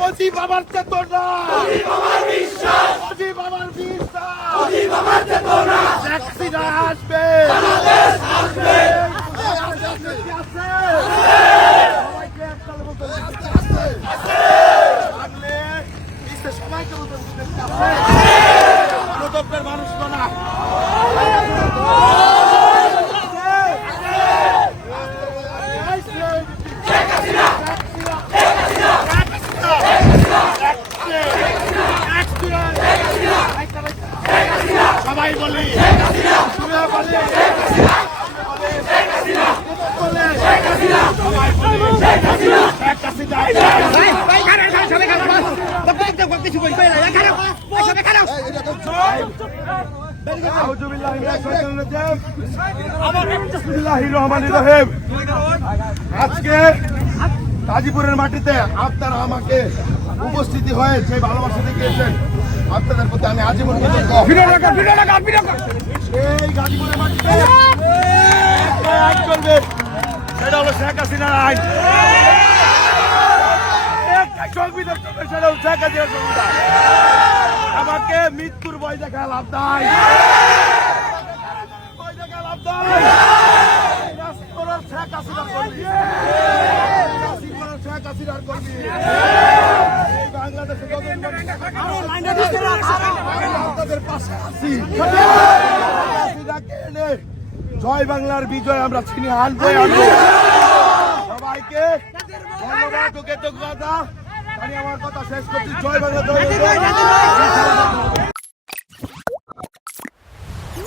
মুজিব আমার চেতনা, মুজিব আমার বিশ্বাস, শেখ হাসিনা আসবে, সবাইকে একসাথে বলতে সবাইকে বলতে গণতন্ত্রের মানুষ না সবাই বলি আজকে গাজীপুরের মাটিতে আপনারা আমাকে উপস্থিতি হয়ে যে ভালোবাসা দেখিয়েছেন আপনাদের প্রতি আমি আজীবন এই গাজীপুরের মাটিতে আইন চলবে, সেটা হলো শেখ হাসিনার আইন। সংবিধান চলবে, সেটা হলো শেখ হাসিনার সংবিধান। আমাকে মৃত্যুর ভয় দেখা লাভ নাই, ভয় দেখা লাভ নাই। শেখ হাসিনার কর্মী, শেখ হাসিনার কর্মী এই বাংলাদেশে আপনাদের পাশে আছি। জয় বাংলার বিজয় আমরা ছিনিয়ে আনবো। সবাইকে ধন্যবাদ ও কৃতজ্ঞতা। আমি আমার কথা শেষ করছি। জয় বাংলা।